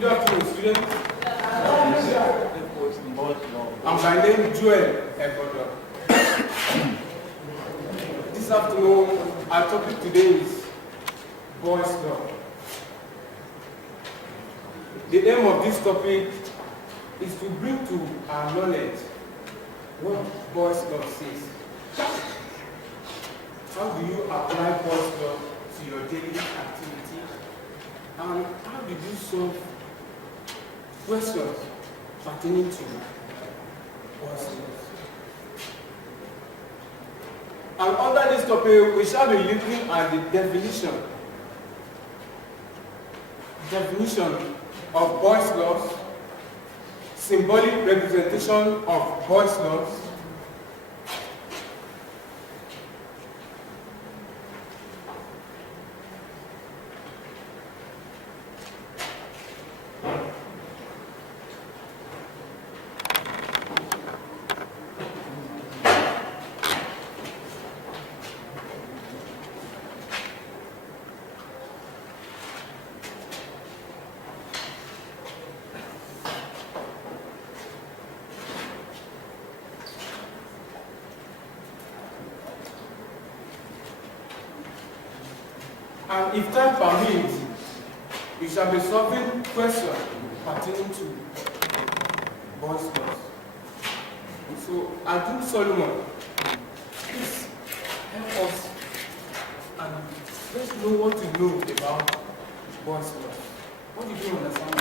Good afternoon, students. I'm by name Joel Egbodo. This afternoon, our topic today is boys' law. The aim of this topic is to bring to our knowledge what boys' law says. How do you apply boys' law to your daily activity? And how did you solve questions pertaining to boys' law? And under this topic, we shall be looking at the definition of boys' laws, symbolic representation of boys' laws, and if time permits, we shall be solving questions pertaining to boys' laws. So, Abdul Solomon, please help us and let's know what you know about boys' laws. What do you understand?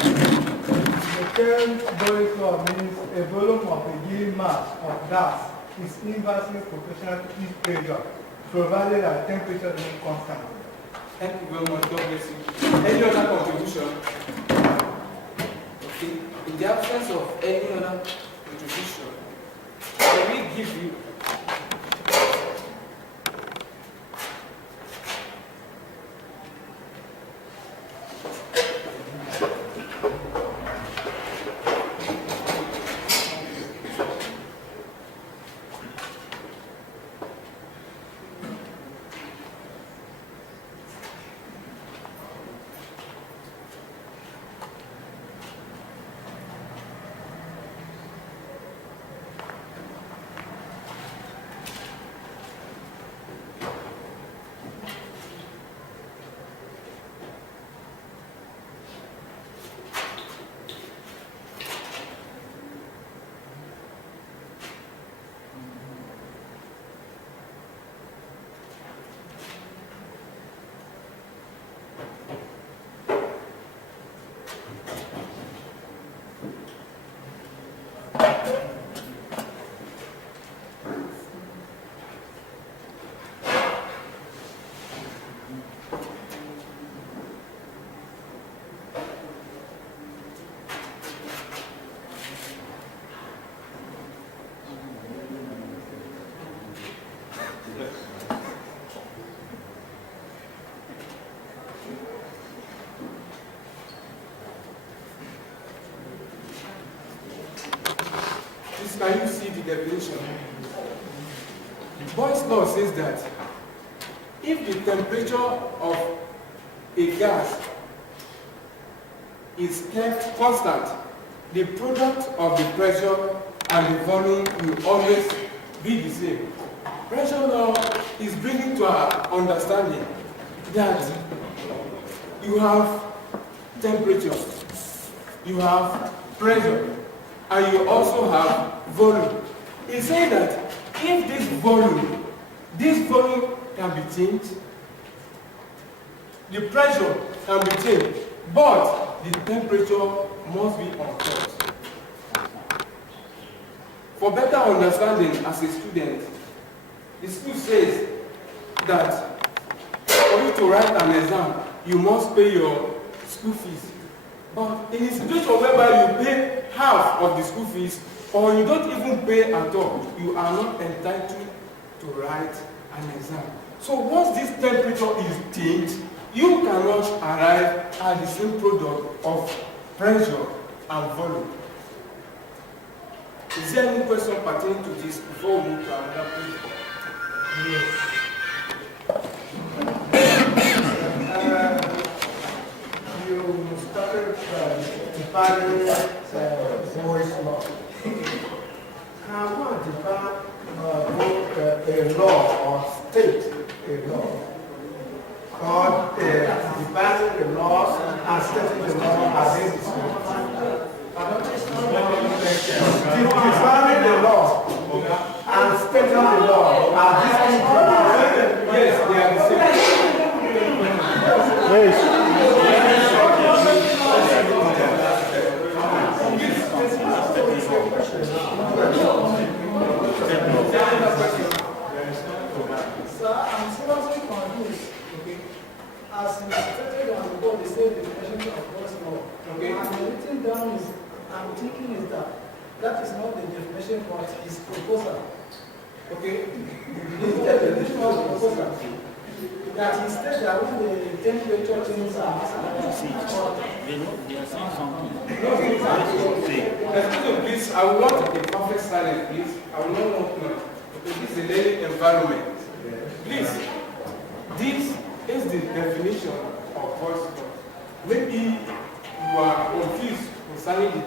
The term boys' law means a volume of a given mass of gas is inversely proportional to its pressure, provided that temperature remains constant. Thank you very much. God bless you. Any other contribution? Okay. In the absence of any other contribution, I will give you Can you see the definition? Boyle's law says that if the temperature of a gas is kept constant, the product of the pressure and the volume will always be the same. Pressure law is bringing to our understanding that you have temperature, you have pressure, and you also have volume. He's saying that if this volume can be changed, the pressure can be changed, but the temperature must be untouched. For better understanding as a student, the school says that for you to write an exam, you must pay your school fees. But in a situation whereby you pay half of the school fees, or you don't even pay at all, you are not entitled to write an exam. So once this temperature is changed, you cannot arrive at the same product of pressure and volume. Is there any question pertaining to this before we move to another point? Yes. You started defining Boyle's law. I want to define both a law or state a law. Or defining the laws and stating the law are they the same? Defining the law and stating the law are these people? Yes, they are the same. Yes. Sir, I'm seriously confused. Okay. As you stated on the board, they say the definition of God's law. Okay. And the written down is, I'm thinking is that is not the definition but his proposal. Okay. Instead, the definition of proposal. That he stated that when the temperature changes They are saying something. Excuse me, please. I want a perfect silence, please. I will not want noise. Okay, this is a learning environment. Please, this is the definition of voice law. Maybe you are confused concerning the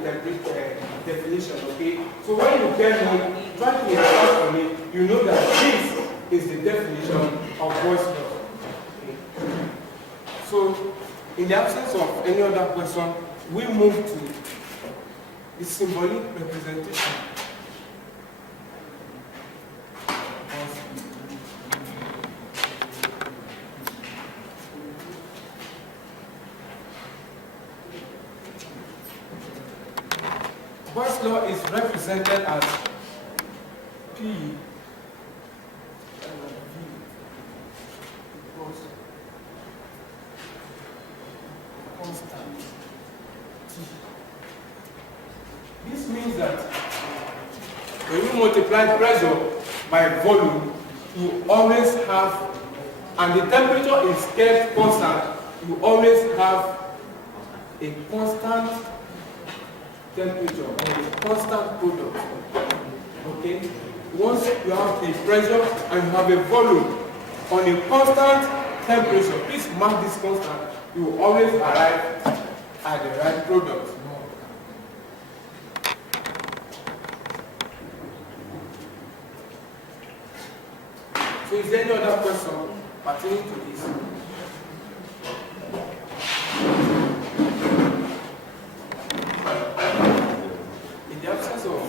definition, okay? So when you get home, try to understand for me, you know that this is the definition of voice law. So, in the absence of any other question, we move to the symbolic representation. Voice law is represented as P equals constant T. This means that when you multiply pressure by volume, you always have, and the temperature is kept constant, you always have a constant temperature or a constant product. Okay? Once you have the pressure and you have a volume on a constant temperature, please mark this constant, you will always arrive at the right product. So is there any other question pertaining to this? In the absence of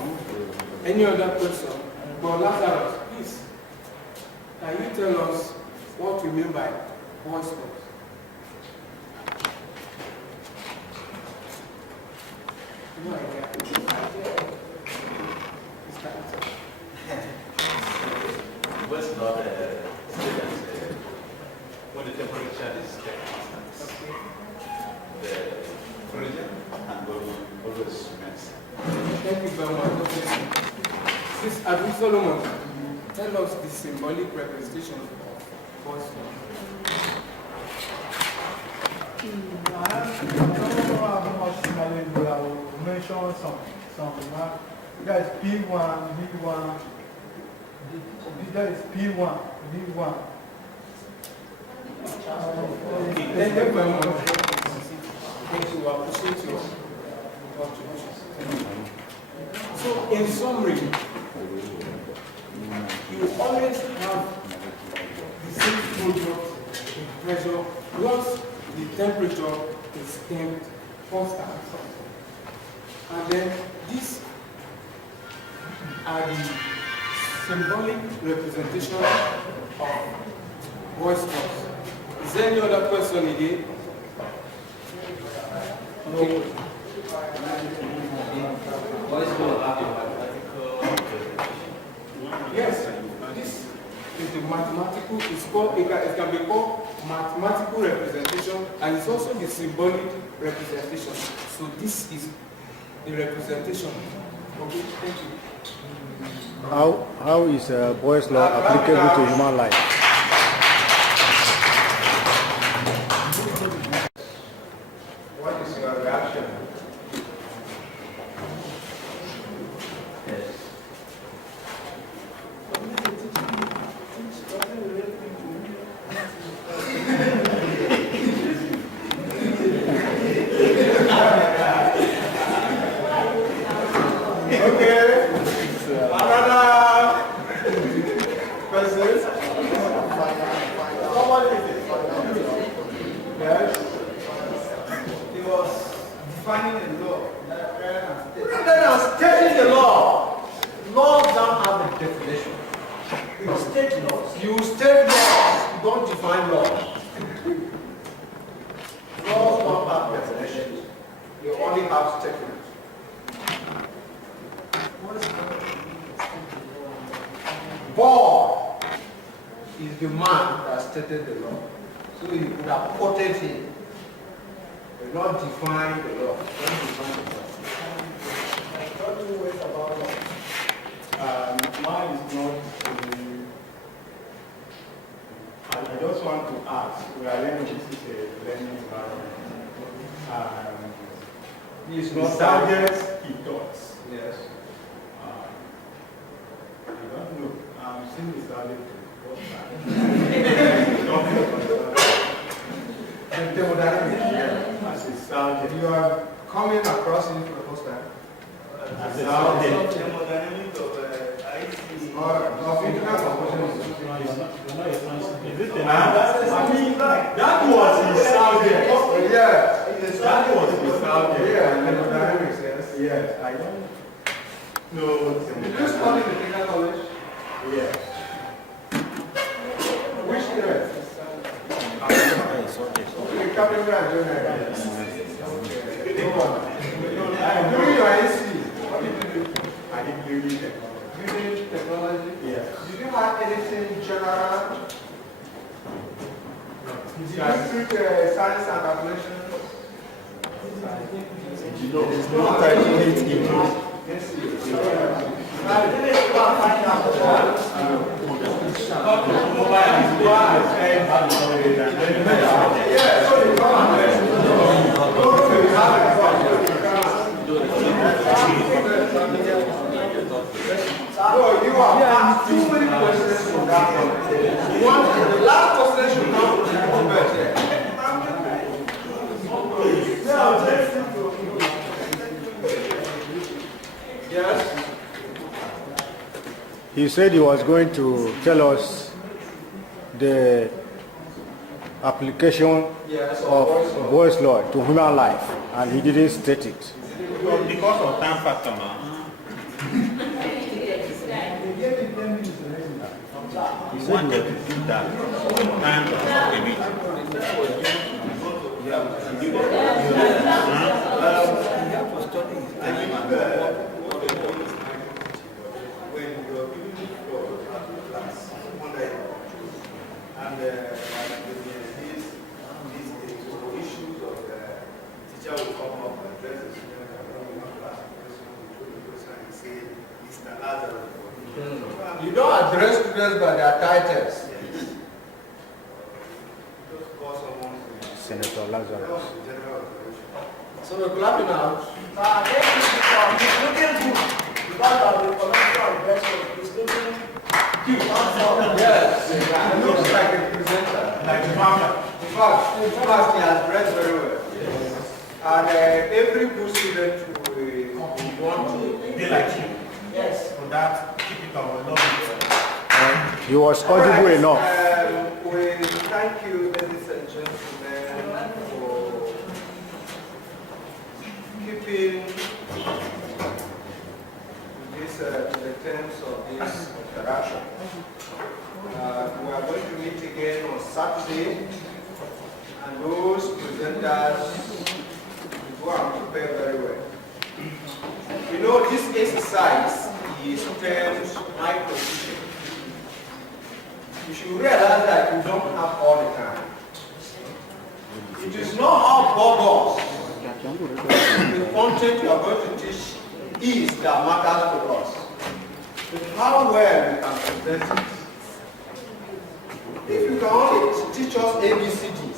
any other question, but Lazarus, please, can you tell us what you mean by voice law? No idea. Voice law says that when the temperature is kept constant, the pressure and volume always remains. Thank you very much. This Abu Solomon, tell us the symbolic representation of voice law. I don't know how much knowledge, but I will mention some. Guys, P1, B1, That is P1. B1. Thank you very much. Thank you. I appreciate your contribution. So, in summary, you always have the same product in pressure once the temperature is kept constant. And then these are the symbolic representation of voice loss. Is there any other question again? No. Yes, this is the mathematical, it can be called mathematical representation, and it's also the symbolic representation. So this is the representation. Okay, thank you. How is Boyle's law applicable to human life? What is your reaction? You are coming across it for the first time. That was his sound. Yeah. That was his sound. Yeah, thermodynamics, yes. Yes, I don't know. Did you study in the technical college? Yes. Which year? Okay, Captain Grant, Junior. During your NC, what did you do? I did building technology. Building technology? Yes. Did you have anything general? Did you treat science and calculation? No, there's no time to hit him. Yeah, so you come and no, you are asked too many questions from that one. One, the last question should come from the convert here. Yes. He said he was going to tell us the application of Boyle's law to human life, and he didn't state it. Because of time factor, man. He He said wanted to do that. Time a bit. You don't address students by their titles. Senator Lazarus. So we're clapping out. It's looking good. Because of the economical investment, it's looking Because he has dressed very well. And every good student will want to Be like you. Yes. For that, keep it our love. He was audible enough. We thank you, ladies and gentlemen, for keeping this the terms of this interaction. We are going to meet again on Saturday, and those presenters go and prepare very well. You know, this exercise is termed my position. You should realize that you don't have all the time. It is not how bogus the content you are going to teach is that matters to us, but how well you can present it. If you can only teach us ABCD,